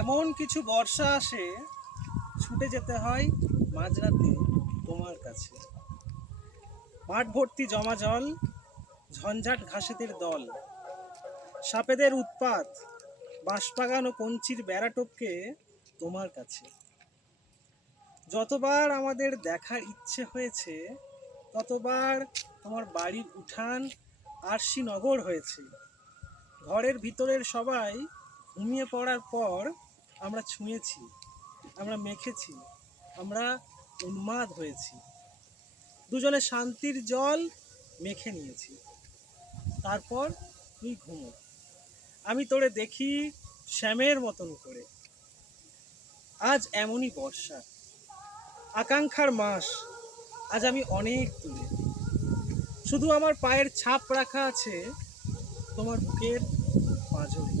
এমন কিছু বর্ষা আসে, ছুটে যেতে হয় মাঝরাতে তোমার কাছে। মাঠ ভর্তি জমা জল, ঝঞ্ঝাট ঘাসেদের দল, সাপেদের উৎপাত, বাঁশবাগান ও কঞ্চির বেড়া টপকে তোমার কাছে। যতবার আমাদের দেখার ইচ্ছে হয়েছে, ততবার তোমার বাড়ির উঠান আরশি নগর হয়েছে। ঘরের ভিতরের সবাই ঘুমিয়ে পড়ার পর আমরা ছুঁয়েছি, আমরা মেখেছি, আমরা উন্মাদ হয়েছি। দুজনে শান্তির জল মেখে নিয়েছি। তারপর তুই ঘুমো, আমি তোরে দেখি শ্যামের মতন করে। আজ এমনই বর্ষা, আকাঙ্ক্ষার মাস, আজ আমি অনেক দূরে। শুধু আমার পায়ের ছাপ রাখা আছে তোমার বুকের পাঁজরে।